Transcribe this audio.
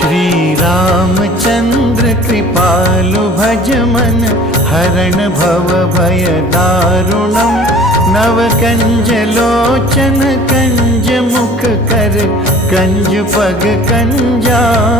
श्रीरामचन्द्र कृपालु भज मन हरण भव भय दारुणम् नव कंज लोचन कंज मुख कर कंज पग कंजानन।